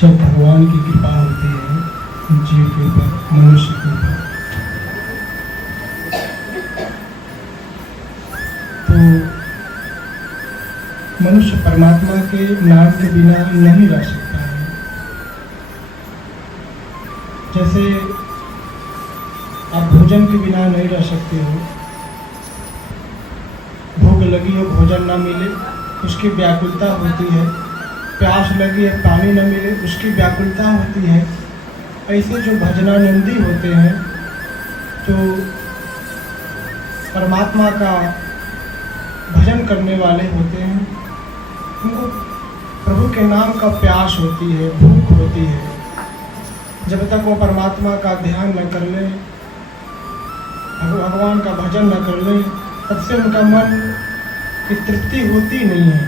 जब भगवान की कृपा होती है जीव के ऊपर, मनुष्य के ऊपर, तो मनुष्य परमात्मा के नाम के बिना नहीं रह सकता है। जैसे आप भोजन के बिना नहीं रह सकते हो, भूख लगी हो भोजन ना मिले उसकी व्याकुलता होती है, प्यास लगी है पानी न मिले उसकी व्याकुलता होती है। ऐसे जो भजनानंदी होते हैं, जो परमात्मा का भजन करने वाले होते हैं, उनको प्रभु के नाम का प्यास होती है, भूख होती है। जब तक वो परमात्मा का ध्यान न कर ले, भगवान का भजन न कर ले, तब से उनका मन की तृप्ति होती नहीं है।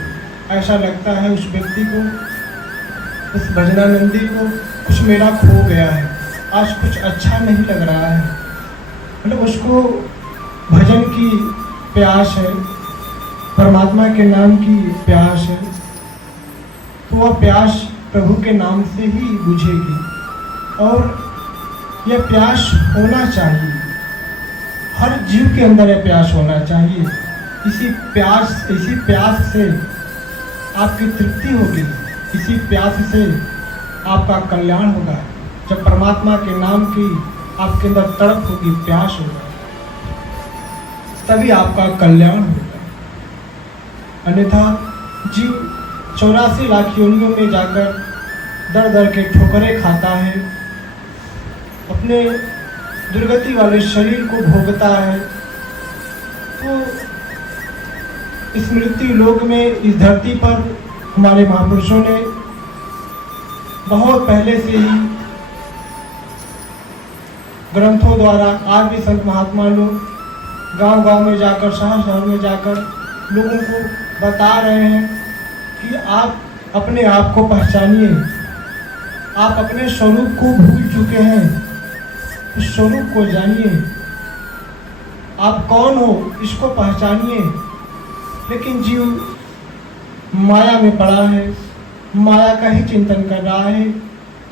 ऐसा लगता है उस व्यक्ति को, उस भजनानंदी को, कुछ मेरा खो गया है, आज कुछ अच्छा नहीं लग रहा है। मतलब उसको भजन की प्यास है, परमात्मा के नाम की प्यास है, तो वह प्यास प्रभु के नाम से ही बुझेगी। और यह प्यास होना चाहिए, हर जीव के अंदर यह प्यास होना चाहिए। इसी प्यास से आपकी तृप्ति होगी, इसी प्यास से आपका कल्याण होगा। जब परमात्मा के नाम की आपके अंदर तड़प होगी, प्यास होगा, तभी आपका कल्याण होगा। अन्यथा जीव 84 लाख योनियों में जाकर दर दर के ठोकरें खाता है, अपने दुर्गति वाले शरीर को भोगता है। तो इस मृत्यु लोक में, इस धरती पर हमारे महापुरुषों ने बहुत पहले से ही ग्रंथों द्वारा, आज भी संत महात्मा लोग गांव-गांव में जाकर, शहर-शहर में जाकर लोगों को बता रहे हैं कि आप अपने आप को पहचानिए, आप अपने स्वरूप को भूल चुके हैं, उस स्वरूप को जानिए, आप कौन हो इसको पहचानिए। लेकिन जीव माया में पड़ा है, माया का ही चिंतन कर रहा है।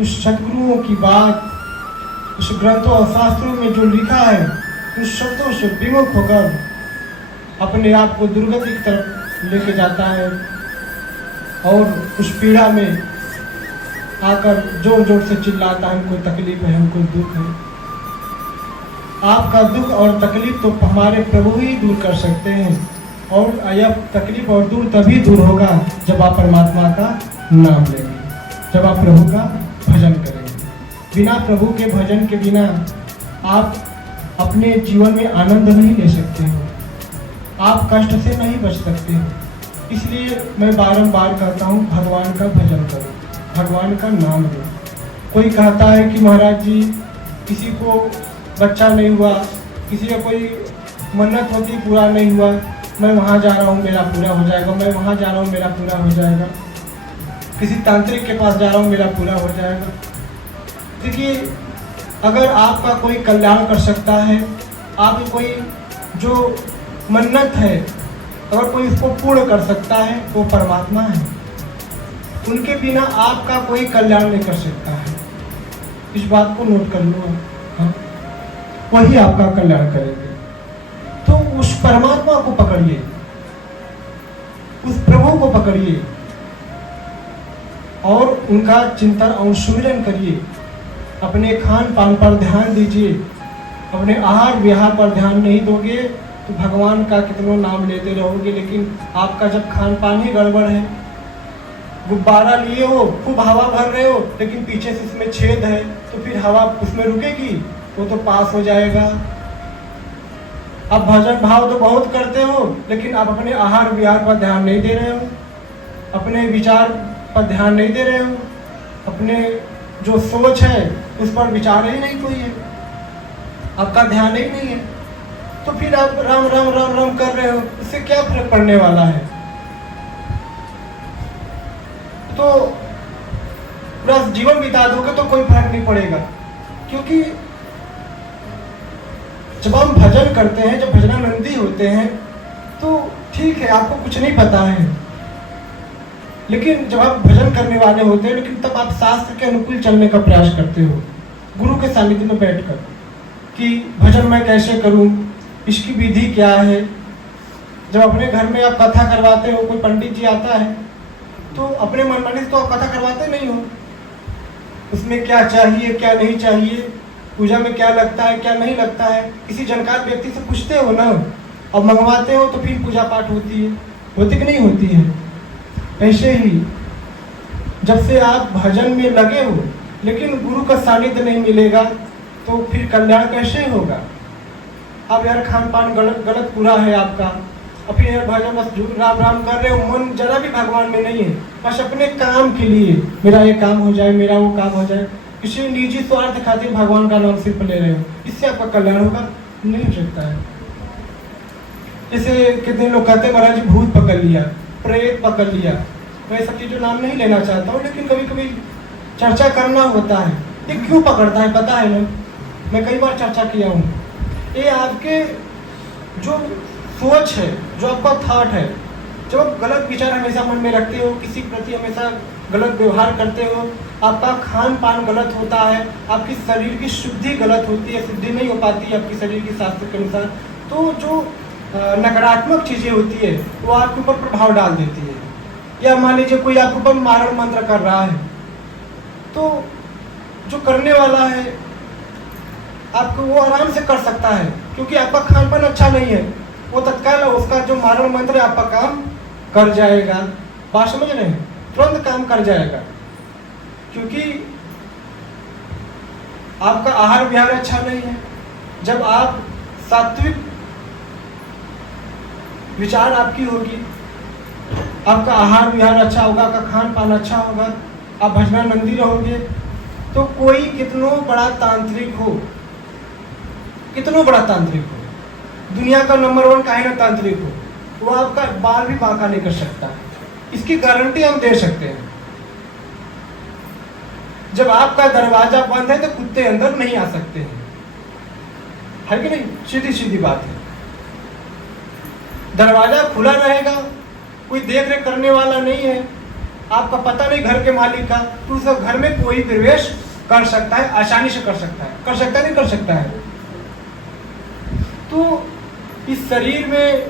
उस सद्गुरुओं की बात, उस ग्रंथों और शास्त्रों में जो लिखा है, उस शब्दों से विमुख होकर अपने आप को दुर्गति की तरफ लेके जाता है और उस पीड़ा में आकर जोर जोर से चिल्लाता है, हमको तकलीफ है, हमको दुख है। आपका दुख और तकलीफ तो हमारे प्रभु ही दूर कर सकते हैं, और यह तकलीफ और दूर तभी दूर होगा जब आप परमात्मा का नाम लेंगे, जब आप प्रभु का भजन करेंगे। बिना प्रभु के भजन के बिना आप अपने जीवन में आनंद नहीं ले सकते हो, आप कष्ट से नहीं बच सकते हो। इसलिए मैं बारंबार कहता हूँ, भगवान का भजन करो, भगवान का नाम लो। कोई कहता है कि महाराज जी, किसी को बच्चा नहीं हुआ, किसी का कोई मन्नत होती पूरा नहीं हुआ, मैं वहाँ जा रहा हूँ मेरा पूरा हो जाएगा, मैं वहाँ जा रहा हूँ मेरा पूरा हो जाएगा, किसी तांत्रिक के पास जा रहा हूँ मेरा पूरा हो जाएगा। देखिए, अगर आपका कोई कल्याण कर सकता है, आपकी कोई जो मन्नत है, अगर कोई उसको पूर्ण कर सकता है, वो परमात्मा है। उनके बिना आपका कोई कल्याण नहीं कर सकता है। इस बात को नोट कर लो, हाँ, वही आपका कल्याण करेंगे। तो उस परमात्मा को पकड़िए, उस प्रभु को पकड़िए और उनका चिंतन और सुमिरन करिए। अपने खान पान पर ध्यान दीजिए, अपने आहार विहार पर ध्यान नहीं दोगे तो भगवान का कितना नाम लेते रहोगे, लेकिन आपका जब खान पान ही गड़बड़ है, गुब्बारा लिए हो, खूब हवा भर रहे हो, लेकिन पीछे से इसमें छेद है, तो फिर हवा उसमें रुकेगी, वो तो पास हो जाएगा। आप भजन भाव तो बहुत करते हो, लेकिन आप अपने आहार विहार पर ध्यान नहीं दे रहे हो, अपने विचार पर ध्यान नहीं दे रहे हो, अपने जो सोच है उस पर विचार ही नहीं कोई है, आपका ध्यान ही नहीं है, तो फिर आप राम राम राम राम कर रहे हो, इससे क्या फर्क पड़ने वाला है? तो पूरा जीवन बिता दोगे तो कोई फर्क नहीं पड़ेगा। क्योंकि जब हम भजन करते हैं, जब भजनानंदी होते हैं, तो ठीक है, आपको कुछ नहीं पता है, लेकिन जब आप भजन करने वाले होते हैं, लेकिन तब आप शास्त्र के अनुकूल चलने का प्रयास करते हो, गुरु के सानिध्य में बैठकर, कि भजन मैं कैसे करूं, इसकी विधि क्या है। जब अपने घर में आप कथा करवाते हो, कोई पंडित जी आता है तो अपने मनमानी से तो आप कथा करवाते नहीं हो, उसमें क्या चाहिए क्या नहीं चाहिए, पूजा में क्या लगता है क्या नहीं लगता है, किसी जानकार व्यक्ति से पूछते हो ना, और मंगवाते हो तो फिर पूजा पाठ होती है, होती कि नहीं होती है। ऐसे ही जब से आप भजन में लगे हो लेकिन गुरु का सानिध्य नहीं मिलेगा तो फिर कल्याण कैसे होगा। अब यार खान पान गलत पूरा है आपका, और फिर यार भजन बस राम राम कर रहे हो, मन जरा भी भगवान में नहीं है, बस अपने काम के लिए, मेरा ये काम हो जाए, मेरा वो काम हो जाए, किसी निजी स्वार्थ खातिर भगवान का नाम सिर्फ ले रहे हो, इससे आपका कल्याण होगा नहीं हो सकता है। जैसे कितने लोग कहते हैं महाराज जी भूत पकड़ लिया, प्रेत पकड़ लिया, मैं सब चीज़ों नाम नहीं लेना चाहता हूँ, लेकिन कभी कभी चर्चा करना होता है। ये क्यों पकड़ता है पता है ना, मैं कई बार चर्चा किया हूँ। ये आपके जो सोच है, जो आपका थॉट है, जब आप गलत विचार हमेशा मन में रखते हो, किसी प्रति हमेशा गलत व्यवहार करते हो, आपका खान पान गलत होता है, आपकी शरीर की शुद्धि गलत होती है, शुद्धि नहीं हो पाती आपकी शरीर की शास्त्र के अनुसार, तो जो नकारात्मक चीज़ें होती है वो आपके ऊपर प्रभाव डाल देती है। या मान लीजिए कोई आपके ऊपर मारण मंत्र कर रहा है, तो जो करने वाला है आपको वो आराम से कर सकता है, क्योंकि आपका खान पान अच्छा नहीं है, वो तत्काल उसका जो मारण मंत्र है आपका काम कर जाएगा। बात समझ रहे हैं, तुरंत काम कर जाएगा, क्योंकि आपका आहार विहार अच्छा नहीं है। जब आप सात्विक विचार आपकी होगी, आपका आहार विहार अच्छा होगा, आपका खान पान अच्छा होगा, आप भजनानंदी रहोगे, तो कोई कितनों बड़ा तांत्रिक हो, कितनों बड़ा तांत्रिक हो, दुनिया का नंबर 1 काहे ना तांत्रिक हो, वो आपका बाल भी बांका नहीं कर सकता। इसकी गारंटी हम दे सकते हैं। जब आपका दरवाजा बंद है तो कुत्ते अंदर नहीं आ सकते हैं, है कि नहीं, सीधी सीधी बात है। दरवाजा खुला रहेगा, कोई देख रेख करने वाला नहीं है, आपका पता नहीं घर के मालिक का, तो उस घर में कोई प्रवेश कर सकता है, आसानी से कर सकता है, कर सकता है नहीं कर सकता है। तो इस शरीर में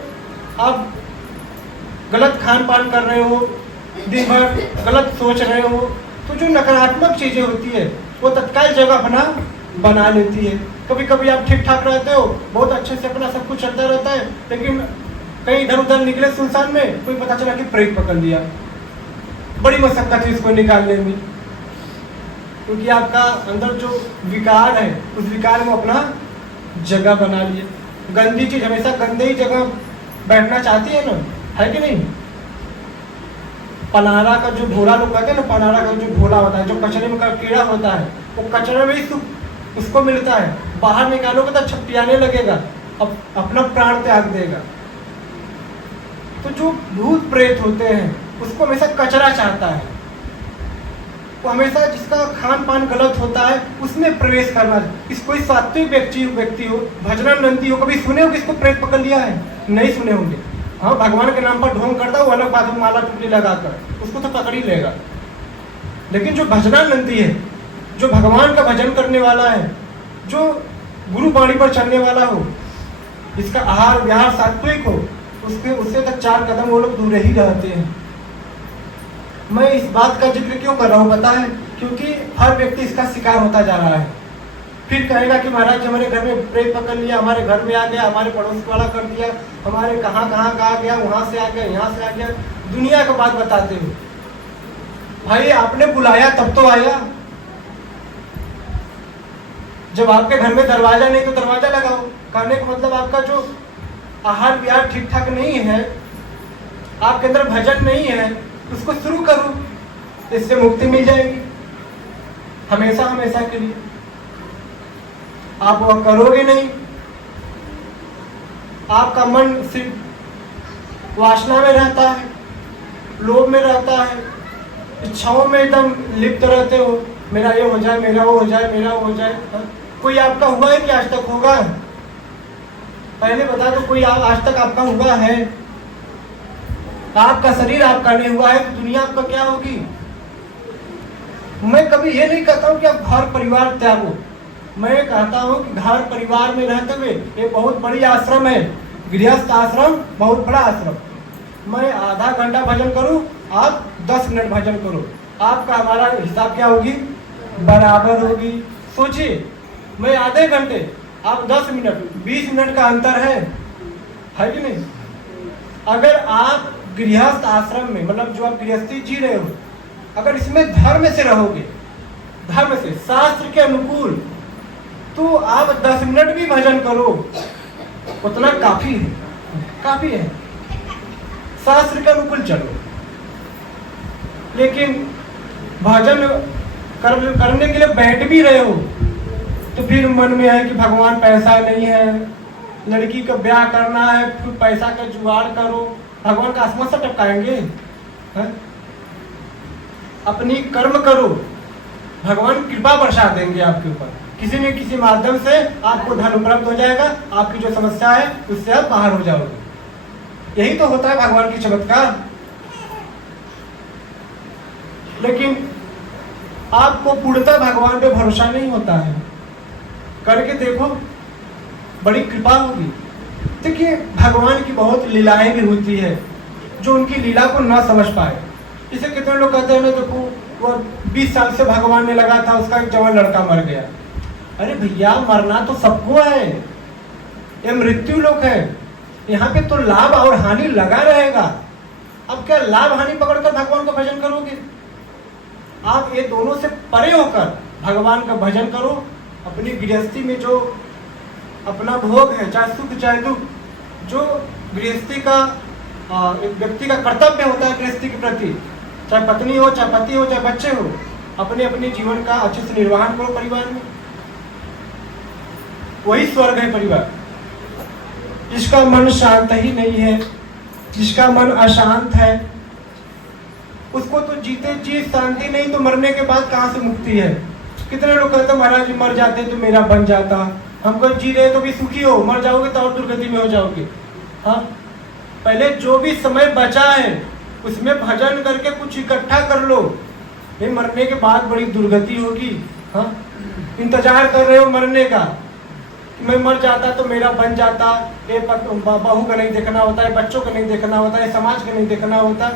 आप गलत खान पान कर रहे हो, दिन भर गलत सोच रहे हो, तो जो नकारात्मक चीजें होती है वो तत्काल जगह अपना बना लेती है। कभी कभी आप ठीक ठाक रहते हो, बहुत अच्छे से अपना सब कुछ चलता रहता है, लेकिन कहीं इधर उधर निकले सुनसान में, कोई पता चला कि प्रेत पकड़ लिया, बड़ी मशक्कत है इसको निकालने में, क्योंकि आपका अंदर जो विकार है उस विकार में अपना जगह बना लिए। गंदी चीज हमेशा गंदे ही जगह बैठना चाहती है ना, है कि नहीं। पनारा का जो घोड़ा लोग कहते हैं ना, पनारा का जो घोड़ा होता है, जो कचरे में का कीड़ा होता है, वो कचरे में ही उसको मिलता है, बाहर निकालोगे तो छपियाने लगेगा, अब अपना प्राण त्याग देगा। तो जो भूत प्रेत होते हैं उसको हमेशा कचरा चाहता है, वो हमेशा जिसका खान पान गलत होता है उसमें प्रवेश करना। इस कोई सात्विक व्यक्ति हो, भजनानंदी हो, कभी सुने हो किसको प्रेत पकड़ लिया है? नहीं सुने होंगे। हाँ, भगवान के नाम पर ढोंग करता वो अलग बात है, माला टुकड़ी लगाकर उसको तो पकड़ ही लेगा। लेकिन जो भजनानंदी है, जो भगवान का भजन करने वाला है, जो गुरु वाणी पर चलने वाला हो, इसका आहार विहार सात्विक हो, उससे तक 4 कदम वो लोग दूर ही रहते हैं। मैं इस बात का जिक्र क्यों कर रहा हूँ पता है, क्योंकि हर व्यक्ति इसका शिकार होता जा रहा है। फिर कहेगा कि महाराज हमारे घर में प्रेत पकड़ लिया, हमारे घर में आ गया, हमारे पड़ोस वाला कर दिया, हमारे कहाँ कहाँ का आ गया, वहां से आ गया, यहाँ से आ गया, दुनिया का बात बताते हो। भाई आपने बुलाया तब तो आया। जब आपके घर में दरवाजा नहीं तो दरवाजा लगाओ। कहने का मतलब आपका जो आहार विहार ठीक ठाक नहीं है, आपके अंदर भजन नहीं है, उसको शुरू करो, इससे मुक्ति मिल जाएगी हमेशा हमेशा के लिए। आप वह करोगे नहीं, आपका मन सिर्फ वासना में रहता है, लोभ में रहता है, इच्छाओं में एकदम लिप्त रहते हो, मेरा ये हो जाए, मेरा वो हो जाए, मेरा वो हो जाए। कोई आपका हुआ है कि आज तक होगा? पहले बता दो, कोई आज तक आपका हुआ है? आपका शरीर आपका नहीं हुआ है तो दुनिया आपका क्या होगी। मैं कभी ये नहीं कहता हूँ कि आप घर परिवार त्यागो, मैं कहता हूँ कि घर परिवार में रहते हुए ये बहुत बड़ी आश्रम है, गृहस्थ आश्रम बहुत बड़ा आश्रम। मैं आधा घंटा भजन करूँ, आप 10 मिनट भजन करो, आपका हमारा हिसाब क्या होगी, बराबर होगी। सोचिए, मैं आधे घंटे, आप 10 मिनट, 20 मिनट का अंतर है कि नहीं। अगर आप गृहस्थ आश्रम में, मतलब जो आप गृहस्थी जी रहे हो, अगर इसमें धर्म से रहोगे, धर्म से, शास्त्र के अनुकूल, तो आप 10 मिनट भी भजन करो, उतना काफी है, काफी है। शास्त्र के अनुकूल चलो। लेकिन भजन करने के लिए बैठ भी रहे हो तो फिर मन में है कि भगवान पैसा नहीं है, लड़की का ब्याह करना है, फिर पैसा का जुगाड़ करो, भगवान का आसमान से टपकाएंगे। अपनी कर्म करो, भगवान कृपा बरसा देंगे आपके ऊपर, किसी न किसी माध्यम से आपको धन उपलब्ध हो जाएगा, आपकी जो समस्या है उससे आप बाहर हो जाओगे। यही तो होता है भगवान की चमत्कार। लेकिन आपको पूर्णतः भगवान पे भरोसा नहीं होता है, करके देखो, बड़ी कृपा होगी। देखिए, भगवान की बहुत लीलाएं भी होती है, जो उनकी लीला को ना समझ पाए। इसे कितने लोग कहते हैं ना, देखो वो 20 साल से भगवान ने लगा था, उसका एक जवान लड़का मर गया। अरे भैया, मरना तो सबको है, ये मृत्यु लोक है, यहाँ पे तो लाभ और हानि लगा रहेगा। अब क्या लाभ हानि पकड़कर भगवान का भजन करोगे? आप ये दोनों से परे होकर भगवान का भजन करो। अपनी गृहस्थी में जो अपना भोग है, चाहे सुख चाहे दुख, जो गृहस्थी का एक व्यक्ति का कर्तव्य होता है गृहस्थी के प्रति, चाहे पत्नी हो, चाहे पति हो, चाहे बच्चे हो, अपने अपने जीवन का अच्छे से निर्वहन करो परिवार में। वही स्वर्ग है परिवार। जिसका मन शांत ही नहीं है, जिसका मन अशांत है, उसको तो जीते जी शांति नहीं, तो मरने के बाद कहाँ से मुक्ति है। कितने लोग कहते हैं महाराज मर जाते तो मेरा बन जाता, हमको जी रहे तो भी सुखी हो, मर जाओगे तो और दुर्गति में हो जाओगे। हाँ, पहले जो भी समय बचा है उसमें भजन करके कुछ इकट्ठा कर लो, ये मरने के बाद बड़ी दुर्गति होगी। हाँ, इंतजार कर रहे हो मरने का, मैं मर जाता तो मेरा बन जाता, ये बहू का नहीं देखना होता है, बच्चों का नहीं देखना होता है, समाज का नहीं देखना होता।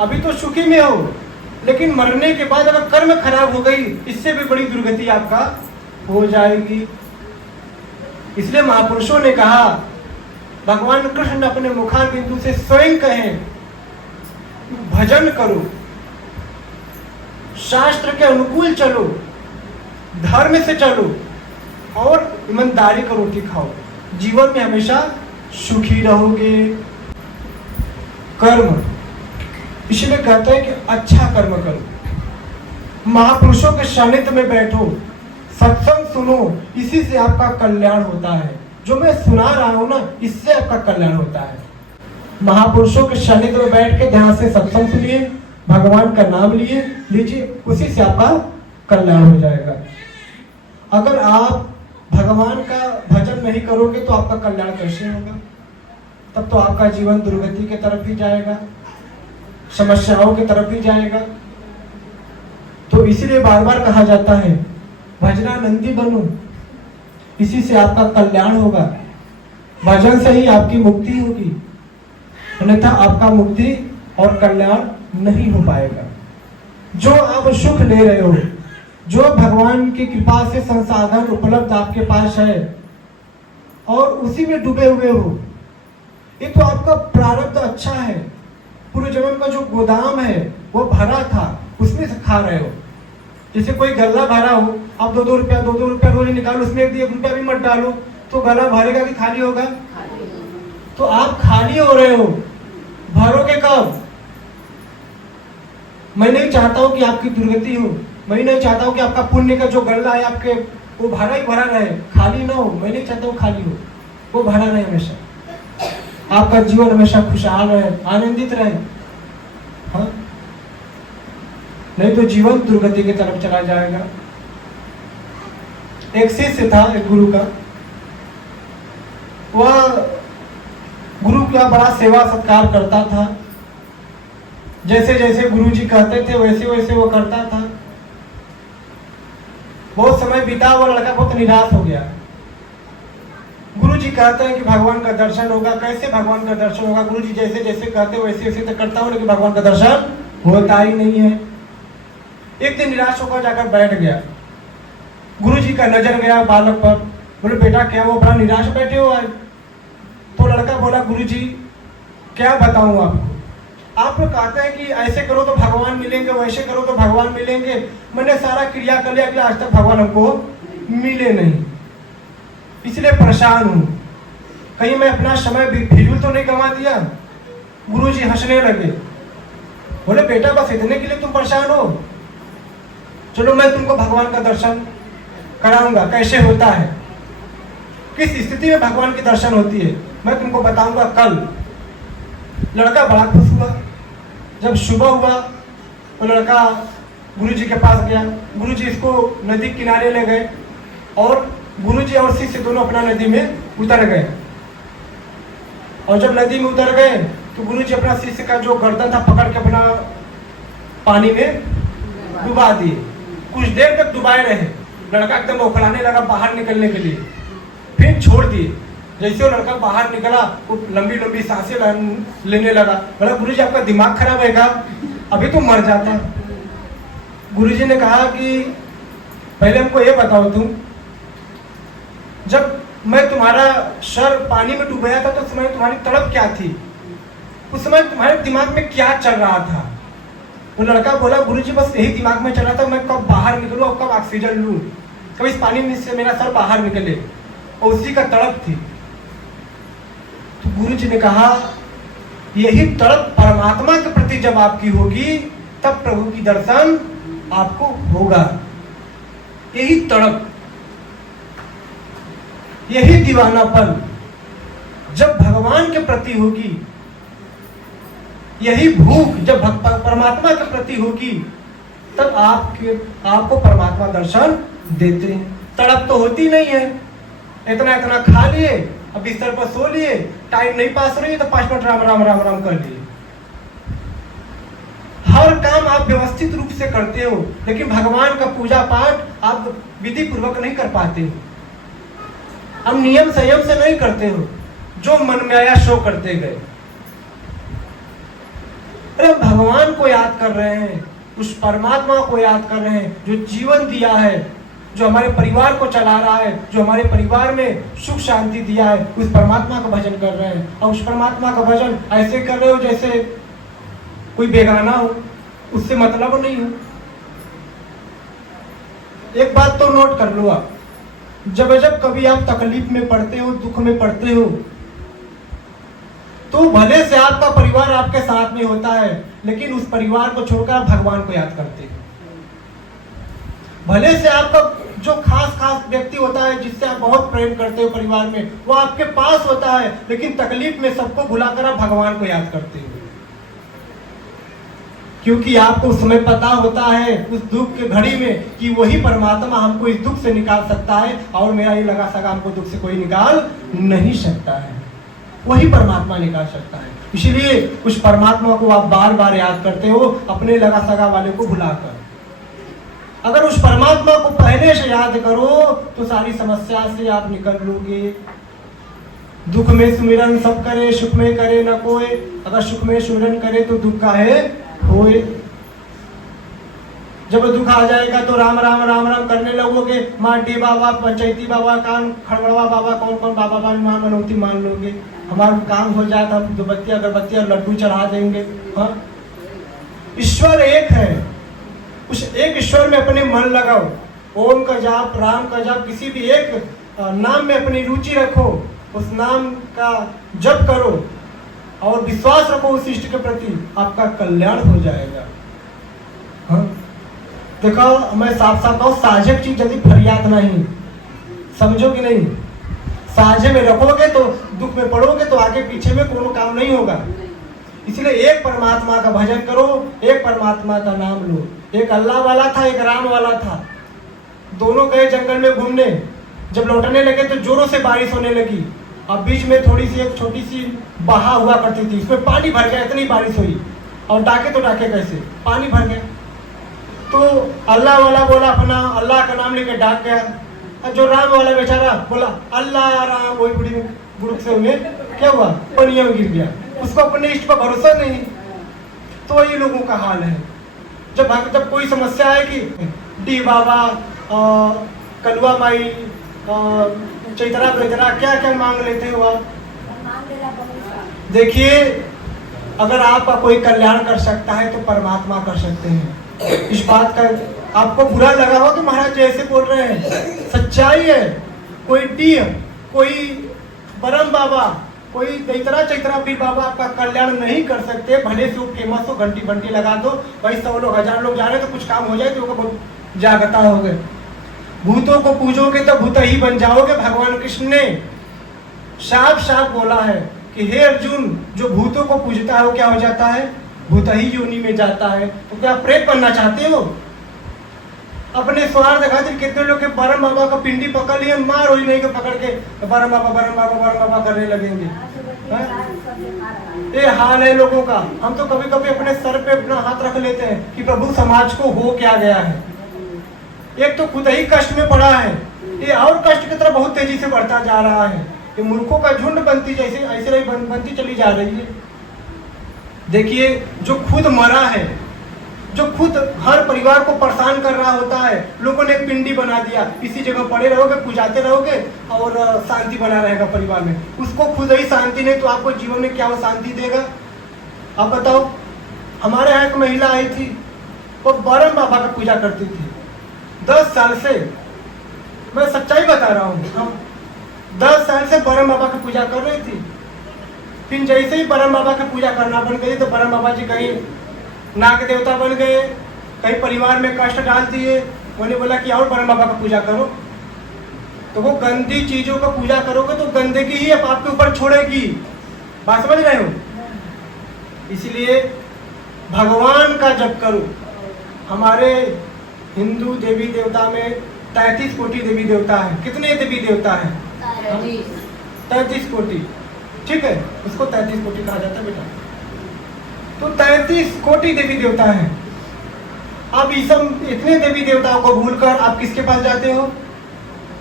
अभी तो सुखी में हो, लेकिन मरने के बाद अगर कर्म खराब हो गई, इससे भी बड़ी दुर्गति आपका हो जाएगी। इसलिए महापुरुषों ने कहा, भगवान कृष्ण अपने मुखार बिंदु से स्वयं कहें, भजन करो, शास्त्र के अनुकूल चलो, धर्म से चलो और ईमानदारी का रोटी खाओ, जीवन में हमेशा सुखी रहोगे। कर्म, इसलिए कहते हैं कि अच्छा कर्म करो, महापुरुषों के सानिध्य में बैठो, सत्संग सुनो, इसी से आपका कल्याण होता है। जो मैं सुना रहा हूं ना, इससे आपका कल्याण होता है। महापुरुषों के सानिध्य में बैठ के ध्यान से सत्संग सुनिए, भगवान का नाम लीजिए, उसी से आपका कल्याण हो जाएगा। अगर आप भगवान का भजन नहीं करोगे तो आपका कल्याण कैसे होगा? तब तो आपका जीवन दुर्गति की तरफ ही जाएगा, समस्याओं की तरफ ही जाएगा। तो इसीलिए बार बार कहा जाता है, भजनानंदी बनो, इसी से आपका कल्याण होगा। भजन से ही आपकी मुक्ति होगी, अन्यथा आपका मुक्ति और कल्याण नहीं हो पाएगा। जो आप सुख ले रहे हो, जो भगवान की कृपा से संसाधन उपलब्ध आपके पास है और उसी में डूबे हुए हो, ये तो आपका प्रारब्ध अच्छा है। पूर्व जन्म का जो गोदाम है वो भरा था, उसमें से खा रहे हो। जैसे कोई गल्ला भरा हो, आप 2-2 रुपया रोज निकालो, उसमें 1 रुपया भी मत डालो, तो गला भरेगा कि खाली होगा? तो आप खाली हो रहे हो, भरोगे कब? मैं नहीं चाहता हूं कि आपकी दुर्गति हो, मैं नहीं चाहता हूं कि आपका पुण्य का जो गल्ला है आपके, वो भरा ही भरा रहे, खाली ना हो। मैं नहीं चाहता हूं खाली हो, वो भरा रहे हमेशा। आपका जीवन हमेशा खुशहाल रहे, आनंदित रहे। हाँ, नहीं तो जीवन दुर्गति की तरफ चला जाएगा। एक शिष्य था एक गुरु का, वह गुरु का बड़ा सेवा सत्कार करता था। जैसे जैसे गुरु जी कहते थे वैसे वैसे वो करता था। बहुत समय बीता, वो लड़का बहुत निराश हो गया। गुरु जी कहते हैं कि भगवान का दर्शन होगा। कैसे भगवान का दर्शन होगा? गुरु जी जैसे जैसे कहते वैसे वैसे तो करता हूँ, लेकिन भगवान का दर्शन होता ही नहीं है। एक दिन निराश होकर जाकर बैठ गया। गुरु जी का नजर गया बालक पर। बोले बेटा क्या वो बड़ा निराश बैठे हो आज? तो लड़का बोला गुरु जी क्या बताऊं आपको, आप लोग कहते हैं कि ऐसे करो तो भगवान मिलेंगे, वैसे करो तो भगवान मिलेंगे। मैंने सारा क्रिया कर लिया कि आज तक भगवान हमको मिले नहीं, इसलिए परेशान हूं। कहीं मैं अपना समय फिजूल तो नहीं गंवा दिया? गुरु जी हंसने लगे। बोले बेटा बस इतने के लिए तुम परेशान हो? चलो मैं तुमको भगवान का दर्शन कराऊंगा। कैसे होता है, किस स्थिति में भगवान की दर्शन होती है, मैं तुमको बताऊंगा कल। लड़का बड़ा खुश हुआ। जब सुबह हुआ वो लड़का गुरु जी के पास गया। गुरु जी इसको नदी किनारे ले गए और गुरु जी और शिष्य दोनों अपना नदी में उतर गए। और जब नदी में उतर गए तो गुरु जी अपना शिष्य का जो गर्दन था पकड़ के अपना पानी में डुबा दिए। कुछ देर तक डुबाए रहे। लड़का एकदम उखलाने लगा बाहर निकलने के लिए, फिर छोड़ दिए। जैसे वो लड़का बाहर निकला वो लंबी लंबी सांसें लेने लगा। बोला गुरु जी आपका दिमाग खराब है क्या, अभी तो मर जाता। गुरु जी ने कहा कि पहले हमको ये बताओ, तुम जब मैं तुम्हारा सर पानी में डुबाया था तो उस समय तुम्हारी तड़प क्या थी, उस समय तुम्हारे दिमाग में क्या चल रहा था? वो लड़का बोला गुरुजी बस यही दिमाग में चल रहा था, मैं कब बाहर निकलूं और कब ऑक्सीजन लूं, कब इस पानी में से मेरा सर बाहर निकले, और उसी का तड़प थी। तो गुरुजी ने कहा यही तड़प परमात्मा के प्रति जब आपकी होगी तब प्रभु की दर्शन आपको होगा। यही तड़प, यही दीवानापन जब भगवान के प्रति होगी, यही भूख जब परमात्मा के प्रति होगी तब आपको परमात्मा दर्शन देते हैं। तड़प तो होती नहीं है, इतना इतना खा लिए, अब बिस्तर पर सो लिए, टाइम नहीं पास रही तो 5 मिनट राम राम राम राम कर लिए। हर काम आप व्यवस्थित रूप से करते हो, लेकिन भगवान का पूजा पाठ आप विधि पूर्वक नहीं कर पाते हो। आप नियम संयम से नहीं करते हो, जो मन में आया सो करते गए। अरे भगवान को याद कर रहे हैं, उस परमात्मा को याद कर रहे हैं जो जीवन दिया है, जो हमारे परिवार को चला रहा है, जो हमारे परिवार में सुख शांति दिया है, उस परमात्मा का भजन कर रहे हैं। और उस परमात्मा का भजन ऐसे कर रहे हो जैसे कोई बेगाना हो, उससे मतलब नहीं हो। एक बात तो नोट कर लो आप, जब कभी आप तकलीफ में पड़ते हो, दुख में पड़ते हो, तो भले से आपका परिवार आपके साथ में होता है, लेकिन उस परिवार को छोड़कर आप भगवान को याद करते हो। भले से आपका जो खास व्यक्ति होता है जिससे आप बहुत प्रेम करते हो परिवार में, वो आपके पास होता है, लेकिन तकलीफ में सबको भुलाकर आप भगवान को याद करते हो। क्योंकि आपको उस समय पता होता है उस दुख के घड़ी में कि वही परमात्मा हमको इस दुख से निकाल सकता है, और मेरा ये लगा सगा हमको दुख से कोई निकाल नहीं सकता है, वही परमात्मा निकाल सकता है। इसलिए उस परमात्मा को आप बार बार याद करते हो, अपने लगा सगा वाले को भुलाकर। अगर उस परमात्मा को पहले से याद करो तो सारी समस्या से आप निकल लोगे। दुख में सुमिरन सब करे, सुख में करे न कोई, अगर सुख में सुमिरन करे तो दुख का है होए। जब दुख आ जाएगा तो राम राम राम राम करने लगोगे, माटी बाबा, पंचायती बाबा, कान खड़बड़वा बाबा, कौन कौन बाबा माँ मनौती मान लोगे। हमारा काम हो जाए तो हम दुबत्ती अगरबत्ती और लड्डू चढ़ा देंगे। हाँ, ईश्वर एक है, उस एक ईश्वर में अपने मन लगाओ। ओम का जाप, राम का जाप, किसी भी एक नाम में अपनी रुचि रखो, उस नाम का जप करो और विश्वास रखो उस इष्ट के प्रति, आपका कल्याण हो जाएगा। हाँ, देखो मैं साफ साफ कहूँ, साझक चीज यदि फरियाद नहीं, समझो कि नहीं, साझे में रखोगे तो दुख में पड़ोगे तो आगे पीछे में कोनो काम नहीं होगा। इसलिए एक परमात्मा का भजन करो, एक परमात्मा का नाम लो। एक अल्लाह वाला था, एक राम वाला था, दोनों गए जंगल में घूमने। जब लौटने लगे तो जोरों से बारिश होने लगी अब बीच में थोड़ी सी एक छोटी सी बहा हुआ करती थी, उसमें पानी भर गया, इतनी बारिश हुई, और डाके तो डाके कैसे, पानी भर गया। तो अल्लाह वाला बोला अपना अल्लाह का नाम लेके डाक गया, और जो राम वाला बेचारा बोला अल्लाह राम, वही बुढ़ी बुढ़ से उन्हें क्या हुआ, पनिया में गिर गया। उसको अपने इष्ट पर भरोसा नहीं। तो ये लोगों का हाल है। जब कोई समस्या आएगी, डी बाबा, कलुआ माई, चैतरा बेतरा, क्या क्या मांग लेते हो आप। देखिए, अगर आपका कोई कल्याण कर सकता है तो परमात्मा कर सकते हैं। इस बात का आपको बुरा लगा हो तो महाराज जैसे बोल रहे हैं, सच्चाई है। कोई डी, कोई बरम बाबा, कोई दैतरा चैतरा पीर बाबा आपका कल्याण नहीं कर सकते। भले से वो फेमस हो, घंटी बंटी लगा दो, भाई 100 लोग 1000 लोग जा रहे हैं तो कुछ काम हो जाए तो बहुत जागता हो गए। भूतों को पूजोगे तो भूत ही बन जाओगे। भगवान कृष्ण ने साफ साफ बोला है कि हे अर्जुन, जो भूतों को पूजता है वो क्या हो जाता है, भूत ही योनि में जाता है। तो क्या प्रेत बनना चाहते हो। अपने स्वार्थ खातिर कितने लोग के बरम बाबा का पिंडी पकड़ लिए, मार हो नहीं के पकड़ के बरम बाबा बरम बाबा बरम बाबा करने लगेंगे। ये हाल है लोगों का। हम तो कभी कभी अपने सर पे अपना हाथ रख लेते हैं कि प्रभु समाज को हो क्या गया है। एक तो खुद ही कष्ट में पड़ा है, ये और कष्ट की तरफ बहुत तेजी से बढ़ता जा रहा है। ये मूर्खों का झुंड बनती जैसे ऐसे ही बनती चली जा रही है। देखिए, जो खुद मरा है, जो खुद हर परिवार को परेशान कर रहा होता है, लोगों ने एक पिंडी बना दिया, इसी जगह पड़े रहोगे, पूजाते रहोगे और शांति बना रहेगा परिवार में। उसको खुद ही शांति नहीं तो आपको जीवन में क्या वो शांति देगा। आप बताओ। हमारे यहाँ एक महिला आई थी, वो बरम बाबा का पूजा करती थी 10 साल से। मैं सच्चाई बता रहा हूँ, 10 साल से बरम बाबा की पूजा कर रही थी। फिर जैसे ही बरम बाबा की पूजा करना बन गई तो बरम बाबा जी कहीं नाग देवता बन गए, कहीं परिवार में कष्ट डाल दिए। उन्होंने बोला कि और बरम बाबा का पूजा करो। तो वो गंदी चीजों का पूजा करोगे तो गंदगी ही आपके ऊपर छोड़ेगी। बात समझ रहे हो। इसलिए भगवान का जप करो। हमारे हिंदू देवी देवता में 33 कोटि देवी देवता है। कितने देवी देवता है? 33 कोटि। ठीक है, उसको 33 कोटि कहा जाता है बेटा। तो 33 कोटि देवी देवता है। अब इतने देवी देवताओं को भूलकर आप किसके पास जाते हो?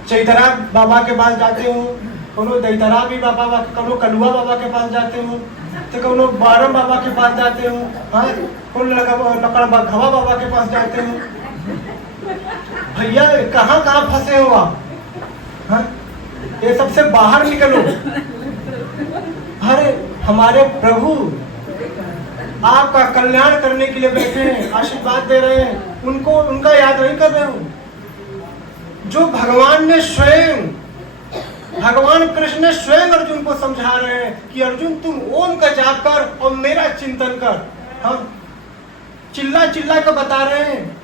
चैतरा बाबा के पास जाते हो, कोनो दैतरा भी बाबा, कोनो कलुआ बाबा के पास जाते हो, तो कोनो बारम बाबा के पास जाते हो, हाँ, कोनो लकड़ घवा बाबा के पास जाते हो। भैया कहाँ कहाँ फंसे हो आप? हाँ, ये सबसे बाहर निकलो। अरे हमारे प्रभु आपका कल्याण करने के लिए बैठे हैं, आशीर्वाद दे रहे हैं, उनको उनका याद नहीं कर रहे हो। जो भगवान ने स्वयं, भगवान कृष्ण ने स्वयं अर्जुन को समझा रहे हैं कि अर्जुन तुम ओम का जाप कर और मेरा चिंतन कर। हम चिल्ला चिल्ला कर बता रहे हैं,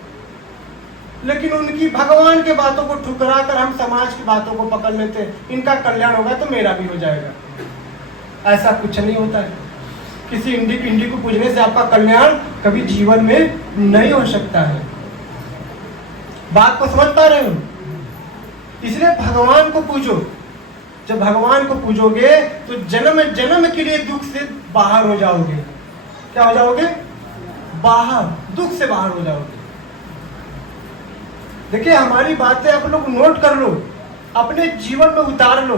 लेकिन उनकी भगवान के बातों को ठुकरा कर हम समाज की बातों को पकड़ लेते हैं। इनका कल्याण होगा तो मेरा भी हो जाएगा। ऐसा कुछ नहीं होता है। किसी इंडी पिंडी को पूजने से आपका कल्याण कभी जीवन में नहीं हो सकता है। बात को समझ पा रहे हो? इसलिए भगवान को पूजो। जब भगवान को पूजोगे तो जन्म जन्म के लिए दुख से बाहर हो जाओगे। क्या हो जाओगे? बाहर, दुख से बाहर हो जाओगे। देखिए, हमारी बातें आप लोग नोट कर लो, अपने जीवन में उतार लो।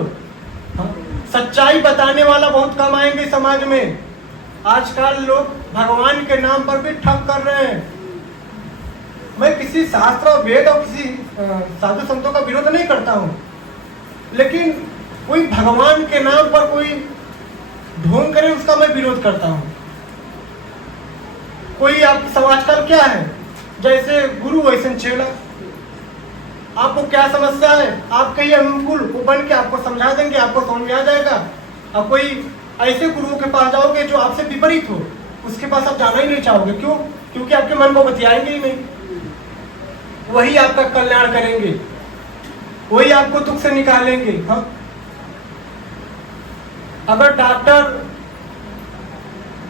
सच्चाई बताने वाला बहुत कम आएंगे समाज में। आजकल लोग भगवान के नाम पर भी ठग कर रहे हैं। मैं किसी शास्त्र और वेद और किसी साधु संतों का विरोध नहीं करता हूं, लेकिन कोई भगवान के नाम पर कोई ढोंग करे उसका मैं विरोध करता हूं। कोई आप आजकल क्या है, जैसे गुरु वैसे चेला। आपको क्या समस्या है, आपके ही अनुकूल वो बन के आपको समझा देंगे, आपको समझ में आ जाएगा। अब कोई ऐसे गुरुओं के पास जाओगे जो आपसे विपरीत हो, उसके पास आप जाना ही नहीं चाहोगे। क्यों? क्योंकि आपके मन को बतियाएंगे ही नहीं। वही आपका कल्याण करेंगे, वही आपको दुख से निकालेंगे। हाँ, अगर डॉक्टर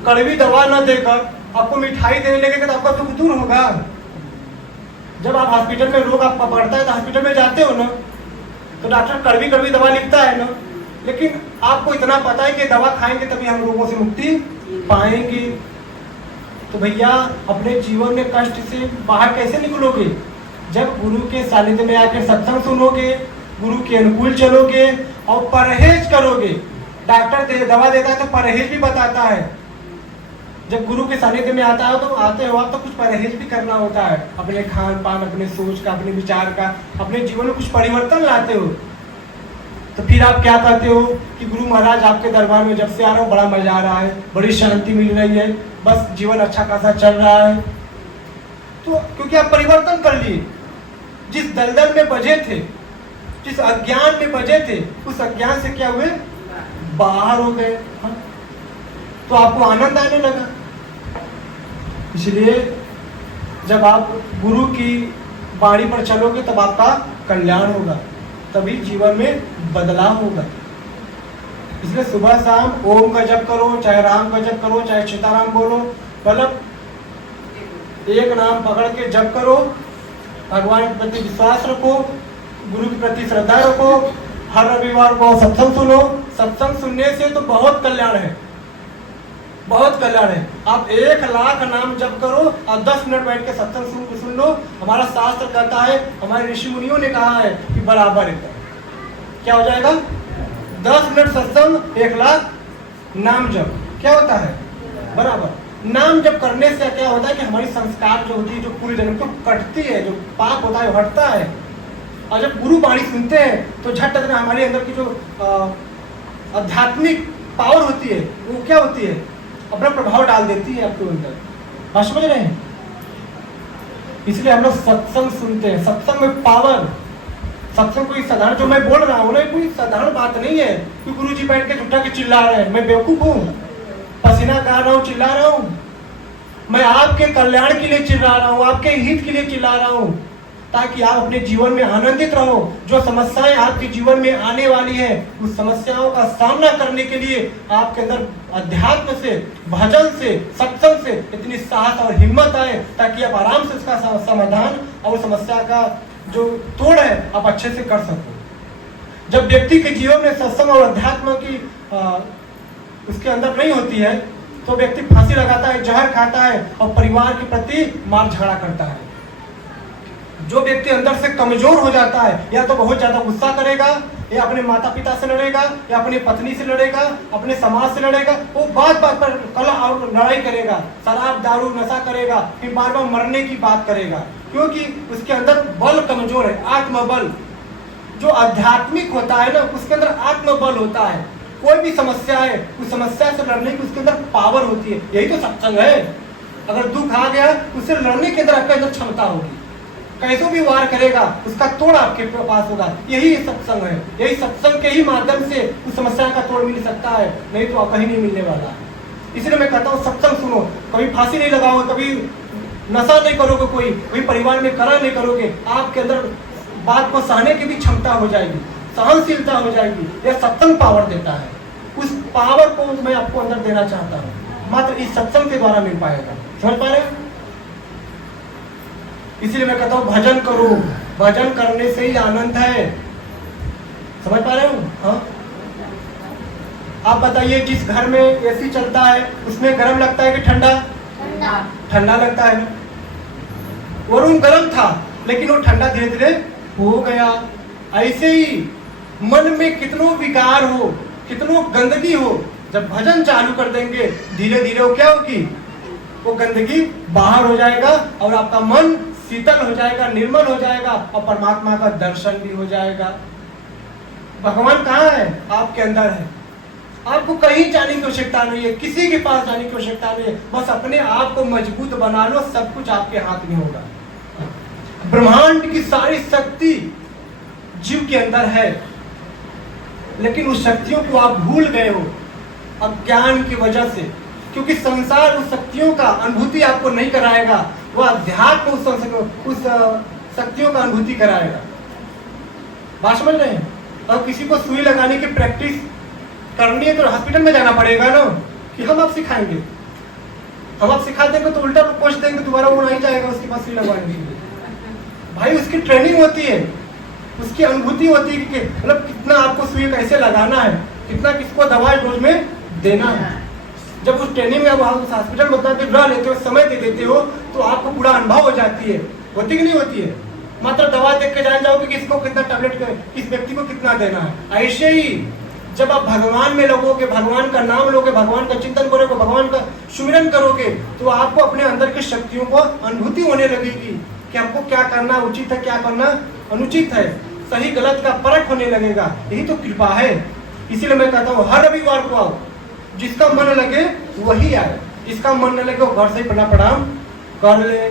कड़वी दवा न देकर आपको मिठाई देने लगेगा तो आपका दुख दूर होगा। जब आप हॉस्पिटल में रोग आपका बढ़ता है तो हॉस्पिटल में जाते हो ना, तो डॉक्टर कड़वी कड़वी दवा लिखता है ना, लेकिन आपको इतना पता है कि दवा खाएंगे तभी हम रोगों से मुक्ति पाएंगे। तो भैया अपने जीवन में कष्ट से बाहर कैसे निकलोगे? जब गुरु के सानिध्य में आकर सत्संग सुनोगे, गुरु के अनुकूल चलोगे और परहेज करोगे। डॉक्टर दवा देता है तो परहेज भी बताता है। जब गुरु के सानिध्य में आता है तो आते हो आप तो कुछ परहेज भी करना होता है, अपने खान पान, अपने सोच का, अपने विचार का, अपने जीवन में कुछ परिवर्तन लाते हो। तो फिर आप क्या कहते हो कि गुरु महाराज आपके दरबार में जब से आ रहा हूँ बड़ा मजा आ रहा है, बड़ी शांति मिल रही है, बस जीवन अच्छा खासा चल रहा है। तो क्योंकि आप परिवर्तन कर लिए, जिस दलदल में बजे थे, जिस अज्ञान में बजे थे, उस अज्ञान से क्या हुए, बाहर हो गए। तो आपको आनंद आने लगा। इसलिए जब आप गुरु की बाणी पर चलोगे तब आपका कल्याण होगा, तभी जीवन में बदलाव होगा। इसलिए सुबह शाम ओम का जप करो, चाहे राम का जप करो, चाहे सीताराम बोलो, मतलब एक नाम पकड़ के जप करो, भगवान के प्रति विश्वास रखो, गुरु के प्रति श्रद्धा रखो। हर रविवार को सत्संग सुनो। सत्संग सुनने से तो बहुत कल्याण है, बहुत कल्याण है। आप 1,00,000 नाम जप करो और 10 मिनट बैठ के सत्संग सुन लो। हमारा शास्त्र कहता है, हमारे ऋषि मुनियों ने कहा है कि बराबर है। क्या हो जाएगा? 10 मिनट सत्संग, 1,00,000 नाम जप। क्या होता है? बराबर। नाम जप करने से क्या होता है कि हमारी संस्कार जो होती है, जो पूरी जन्म को कटती है, जो पाप होता है हटता है। और जब गुरु वाणी सुनते हैं तो झट हमारे अंदर की जो आध्यात्मिक पावर होती है वो क्या होती है, अपना प्रभाव डाल देती है आपके अंदर। बात समझ रहे हैं? इसलिए हम लोग सत्संग सुनते हैं। सत्संग में पावर, सत्संग कोई साधारण, जो मैं बोल रहा हूँ ना, कोई साधारण बात नहीं है कि गुरु जी बैठ के झूठा के चिल्ला रहे हैं। मैं बेवकूफ हूँ, पसीना गा रहा हूँ, चिल्ला रहा हूँ? मैं आपके कल्याण के लिए चिल्ला रहा हूँ, आपके हित के लिए चिल्ला रहा हूँ, ताकि आप अपने जीवन में आनंदित रहो। जो समस्याएं आपके जीवन में आने वाली है, उस समस्याओं का सामना करने के लिए आपके अंदर अध्यात्म से, भजन से, सत्संग से इतनी साहस और हिम्मत आए, ताकि आप आराम से उसका समाधान और समस्या का जो तोड़ है आप अच्छे से कर सको। जब व्यक्ति के जीवन में सत्संग और अध्यात्म की उसके अंदर नहीं होती है तो व्यक्ति फांसी लगाता है, जहर खाता है और परिवार के प्रति मार झगड़ा करता है। जो व्यक्ति अंदर से कमजोर हो जाता है, या तो बहुत ज्यादा गुस्सा करेगा, या अपने माता पिता से लड़ेगा, या अपनी पत्नी से लड़ेगा, अपने समाज से लड़ेगा, वो बात बात पर कलह और लड़ाई करेगा, शराब दारू नशा करेगा, फिर बार बार मरने की बात करेगा, क्योंकि उसके अंदर बल कमजोर है। आत्मबल जो आध्यात्मिक होता है ना, उसके अंदर आत्मबल होता है। कोई भी समस्या है, उस समस्या से लड़ने की उसके अंदर पावर होती है। यही तो सत्संग है। अगर दुख आ गया उससे लड़ने के अंदर आपके अंदर क्षमता होगी, कैसो भी वार करेगा, उसका तोड़ आपके पास होगा। यही सत्संग है। यही सत्संग के ही माध्यम से उस समस्या का तोड़ मिल सकता है, नहीं तो कहीं नहीं मिलने वाला। इसलिए मैं कहता हूँ सत्संग सुनो। कभी फांसी नहीं लगाओगे, कभी नशा नहीं करोगे, कोई परिवार में कलह नहीं करोगे, आपके अंदर बात को सहने की भी क्षमता हो जाएगी, सहनशीलता हो जाएगी। यह सत्संग पावर देता है। उस पावर को मैं आपको अंदर देना चाहता हूँ, मात्र इस सत्संग के द्वारा मिल पाएगा। समझ पा रहे हैं? इसलिए मैं कहता हूँ भजन करो, भजन करने से ही आनंद है। समझ पा रहे हो? हाँ, आप बताइए, जिस घर में एसी चलता है उसमें गर्म लगता है कि ठंडा? ठंडा लगता है ना। वो रूम गर्म था लेकिन वो ठंडा धीरे धीरे हो गया। ऐसे ही मन में कितनों विकार हो, कितनों गंदगी हो, जब भजन चालू कर देंगे धीरे धीरे वो क्या होगी, वो गंदगी बाहर हो जाएगा और आपका मन शीतल हो जाएगा, निर्मल हो जाएगा और परमात्मा का दर्शन भी हो जाएगा। भगवान कहाँ है? आपके अंदर है। आपको कहीं जाने की आवश्यकता नहीं है, किसी के पास जाने की आवश्यकता नहीं है। बस अपने आप को मजबूत बना लो, सब कुछ आपके हाथ में होगा। ब्रह्मांड की सारी शक्ति जीव के अंदर है, लेकिन उस शक्तियों को आप भूल गए हो अज्ञान की वजह से। क्योंकि संसार उस शक्तियों का अनुभूति आपको नहीं कराएगा, वह अध्यात्म उस शक्तियों का अनुभूति कराएगा। बात समझ रहे हैं? और किसी को सुई लगाने की प्रैक्टिस करनी है तो हॉस्पिटल में जाना पड़ेगा ना, कि हम आप सिखाएंगे। हम आप सिखा देंगे तो उल्टा पोस्ट देंगे, दोबारा वो नहीं जाएगा उसके पास सुई लगवाने के लिए। भाई उसकी ट्रेनिंग होती है, उसकी अनुभूति होती है कि मतलब कितना आपको सुई कैसे लगाना है। कितना किसको दवा डोज में देना है। जब उस ट्रेनिंग में अब उस हॉस्पिटल में उतना देर रह लेते हो, समय दे देते हो, तो आपको पूरा अनुभव हो जाती है, होती कि नहीं होती है। मात्र दवा देख के जान जाओगे कि इसको कितना टैबलेट किस व्यक्ति को कितना देना है। ऐसे ही जब आप भगवान में लगोगे, भगवान का नाम लोगे, भगवान का चिंतन करोगे, भगवान का सुमिरन करोगे, तो आपको अपने अंदर की शक्तियों को अनुभूति होने लगेगी कि हमको क्या करना उचित है, क्या करना अनुचित है, सही गलत का परख होने लगेगा। यही तो कृपा है। इसीलिए मैं कहता हूँ हर रविवार को आओ, जिसका मन लगे वही आए, जिसका मन न लगे वो घर से ही प्रणाम कर ले।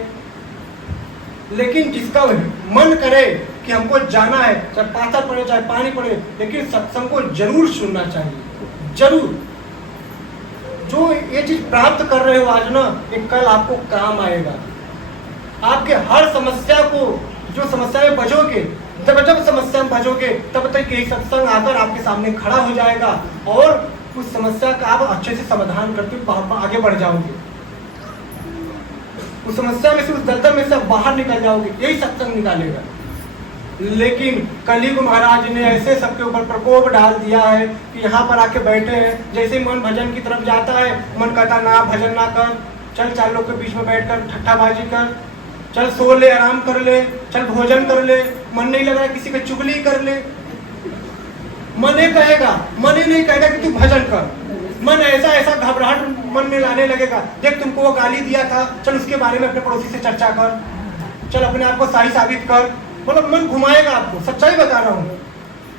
लेकिन जिसका मन करे कि हमको जाना है, चाहे पाथर पड़े चाहे पानी पड़े, लेकिन सत्संग को जरूर सुनना चाहिए, जरूर। जो ये चीज प्राप्त कर रहे हो आज ना, ये कल आपको काम आएगा। आपके हर समस्या को, जो समस्या में बचोगे, जब समस्या में बचोगे, तब तक यही सत्संग आकर आपके सामने खड़ा हो जाएगा और उस समस्या का आप अच्छे से समाधान करते हुए आगे बढ़ जाओगे। उस समस्या में से, उस दलदल में से बाहर निकल जाओगे, यही सत्संग निकालेगा। लेकिन कलयुग महाराज ने ऐसे सबके ऊपर प्रकोप डाल दिया है कि यहाँ पर आके बैठे हैं, जैसे मन भजन की तरफ जाता है, मन कहता ना भजन ना कर, चल चार लोग के बीच में बैठकर ठट्ठाबाजी कर, चल सो ले, आराम कर ले, चल भोजन कर ले, मन नहीं लग रहा किसी का चुगली कर ले। मन ये कहेगा, मन ये नहीं कहेगा कि तू भजन कर। मन ऐसा ऐसा घबराहट मन में लाने लगेगा, देख तुमको वो गाली दिया था, चल उसके बारे में अपने पड़ोसी से चर्चा कर, चल अपने आप को सही साबित कर। मतलब मन घुमाएगा आपको, सच्चाई बता रहा हूँ।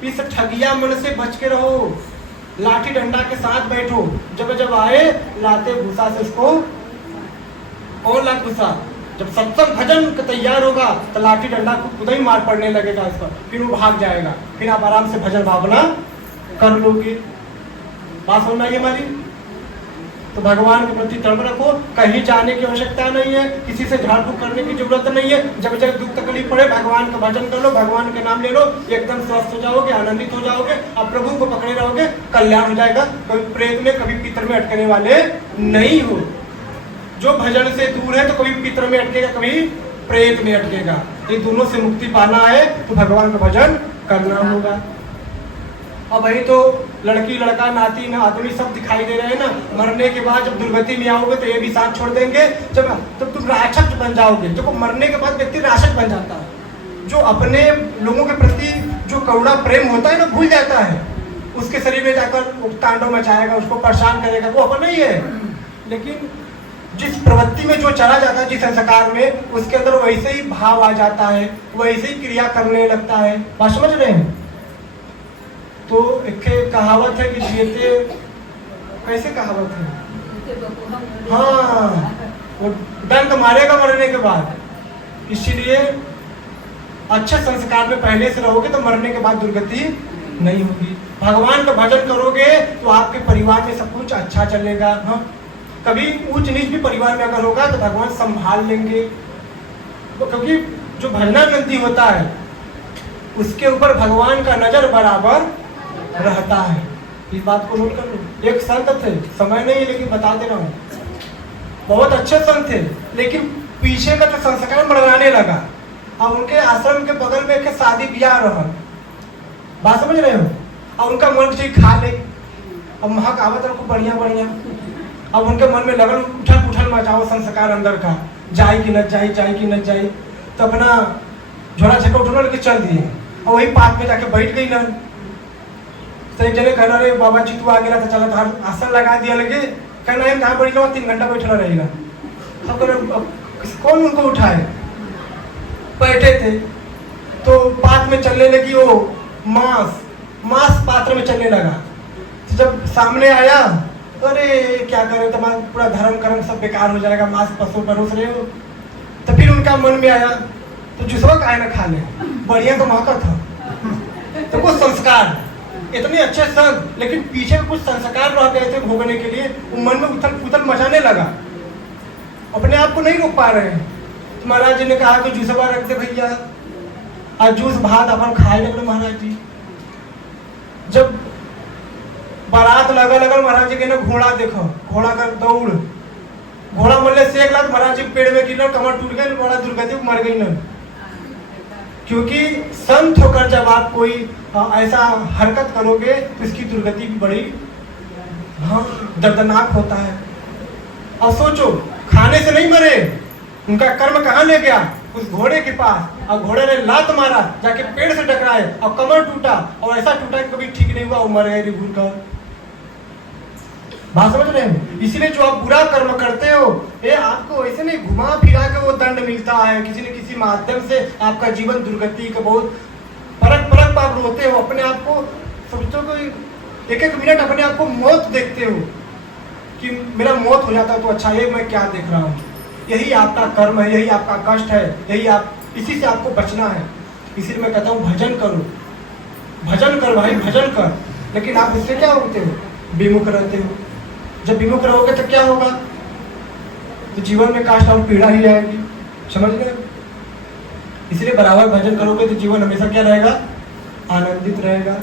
इस ठगिया मन से बच के रहो, लाठी डंडा के साथ बैठो। जब आए लाते भूसा से उसको कौन लात भूसा, जब सत्संग भजन का तैयार होगा तो लाठी डंडा को खुद ही मार पड़ने लगेगा इस पर, फिर वो भाग जाएगा, फिर आप आराम से भजन भावना कर लोगे। बात सुनना है हमारी। तो भगवान के प्रति तड़प रखो, कहीं जाने की आवश्यकता नहीं है, किसी से झाड़ फूक करने की जरूरत नहीं है। जब दुख तकलीफ पड़े भगवान का भजन कर लो, भगवान के नाम ले लो, एकदम स्वस्थ हो जाओगे, आनंदित हो जाओगे, अब प्रभु को पकड़े रहोगे, कल्याण हो जाएगा। कभी प्रेत में कभी पितर में अटकने वाले नहीं हो। जो भजन से दूर है तो कभी पितर में अटकेगा, कभी प्रेत में अटकेगा। ये दोनों से मुक्ति पाना है तो भगवान का भजन करना होगा। अब वही तो लड़की लड़का नाती ना आदमी सब दिखाई दे रहे हैं ना। मरने के बाद जब दुर्गति में आओगे तो ये भी साथ छोड़ देंगे, जब तुम राक्षस बन जाओगे। जब मरने के बाद व्यक्ति राक्षस बन जाता है, जो अपने लोगों के प्रति जो करुणा प्रेम होता है ना भूल जाता है, उसके शरीर में जाकर तांडव मचाएगा, उसको परेशान करेगा, वो अपन नहीं है। लेकिन जिस प्रवृत्ति में जो चला जाता है, जिस संस्कार में, उसके अंदर वैसे ही भाव आ जाता है, वैसे ही क्रिया करने लगता है। बात समझ रहे हैं? तो एक कहावत है कि जीते कैसे कहावत है, हाँ, वो डंक मारेगा मरने के बाद। इसीलिए अच्छे संस्कार में पहले से रहोगे तो मरने के बाद दुर्गति नहीं होगी। भगवान का भजन करोगे तो आपके परिवार में सब कुछ अच्छा चलेगा। हाँ, कभी ऊंच नीच भी परिवार में अगर होगा तो भगवान संभाल लेंगे, क्योंकि जो भजनानंदी होता है उसके ऊपर भगवान का नजर बराबर रहता है। इस बात को नोट कर लो। एक संत थे, समय नहीं है लेकिन बता दे रहा हूँ, बहुत अच्छे संत थे, लेकिन पीछे का जो संस्कार बढ़ाने लगा। अब उनके आश्रम के बगल में एक शादी ब्याह रहा, बात समझ रहे हो, और उनका मन चाहिए खा ले, अब महक आवत रखो बढ़िया बढ़िया। अब उनके मन में लगल उठल उठल मचाओ संस्कार अंदर का, जाए कि न जाए, जाए कि न जाए, तो अपना झोला छक्का उठा लेके चल दिए और वही पात में जाके बैठ गई ना। तो एक जने कहना रे बाबा जी तू आ गया था, चला तार आसन लगा दिया लगे, कहना है कहाँ बैठ लो, 3 घंटा बैठना रहेगा। अब कौन उनको उठाए, बैठे थे तो पात में चलने लगी, वो मांस पात्र में चलने लगा। तो जब सामने आया, अरे क्या करे, तुम्हारा पूरा धर्म कर्म सब बेकार हो जाएगा, मांस पसो परोस रहे हो। तो फिर उनका मन में आया तो जुसवा काहे ना खा ले, बढ़िया तो महका था। तो कुछ संस्कार, इतने अच्छे संत, लेकिन पीछे कुछ संस्कार रह गए थे भोगने के लिए, वो मन में उथल पुथल मचाने लगा, अपने आप को नहीं रोक पा रहे हैं। तो महाराज जी ने कहा कि जूसवा रख दे भैया, आज जूस भात अपन खाए लगे। महाराज जी जब बारात लगा महाराज जी के ना घोड़ा देखो, घोड़ा का दौड़, घोड़ा मल्ले से एक लाख महाराज जी पेड़ में गिर, कमर टूट गई, बड़ा दुर्गति मर गई ना। क्योंकि संत होकर जब आप कोई ऐसा हरकत करोगे तो इसकी दुर्गति भी बड़ी दर्दनाक होता है। और सोचो, खाने से नहीं मरे, उनका कर्म कहाँ ले गया? उस घोड़े के पास, और घोड़े ने लात मारा, जाके पेड़ से टकराए और कमर टूटा, और ऐसा टूटा कि कभी ठीक नहीं हुआ, वो मर गए घूर कर। बात समझ रहे हैं? इसीलिए जो आप बुरा कर्म करते हो, ये आपको ऐसे नहीं घुमा फिरा के वो दंड मिलता है, किसी न किसी माध्यम से आपका जीवन दुर्गति का बहुत परख परख आप रोते हो, अपने आप को सोचते हो, एक एक मिनट अपने आप को मौत देखते हो कि मेरा मौत हो जाता तो अच्छा, ये मैं क्या देख रहा हूँ। यही आपका कर्म है, यही आपका कष्ट है, यही आप, इसी से आपको बचना है। इसीलिए मैं कहता हूँ भजन करो, भजन कर भाई, भजन कर। लेकिन आप इससे क्या होते हो? विमुख रहते हो। जब विमुख रहोगे तो क्या होगा? तो जीवन में कष्ट और पीड़ा ही आएगी। समझ गए? इसलिए बराबर भजन करोगे तो जीवन हमेशा क्या रहेगा? आनंदित रहेगा।